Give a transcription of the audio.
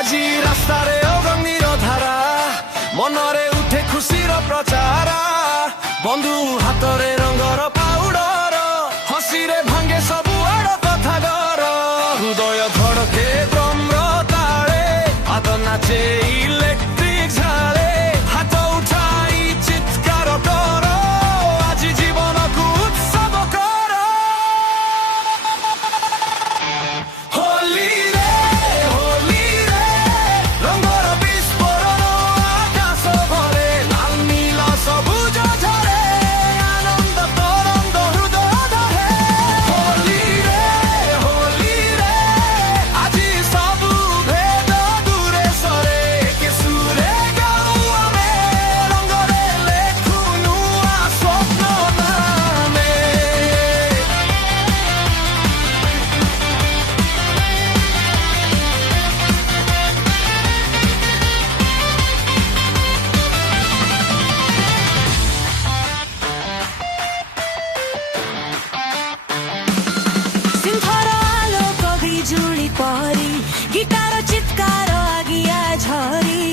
আজি রাস্তারে অগণীর ধারা মনরে উঠে খুশির প্রচারা বন্ধু হাতরে রঙর পাউডর হসিরে ভাঙ্গে সবু আড় কথা ডর হৃদয় ধড়কে ব্রহ্ম তালে হাত নাচে ইলেকট্রিক ঝালে হাত উঠাই চিৎকার কর আজি জীবনকু উৎসব কর হোলি রে হোলি রে রঙর বিস্ফোরণ আকাশ ভরে লাল নীল সবুজ ঝরে আনন্দ তরঙ্গ হৃদয় ধরে হোলি রে আজি সবু ভেদ দূরে সরে কে সুরে গাও আমি রঙরে লেখু নূয়া স্বপ্ন নামে सिंहर आलोक बिजुली परी गिटार चित्कार आगिया झरी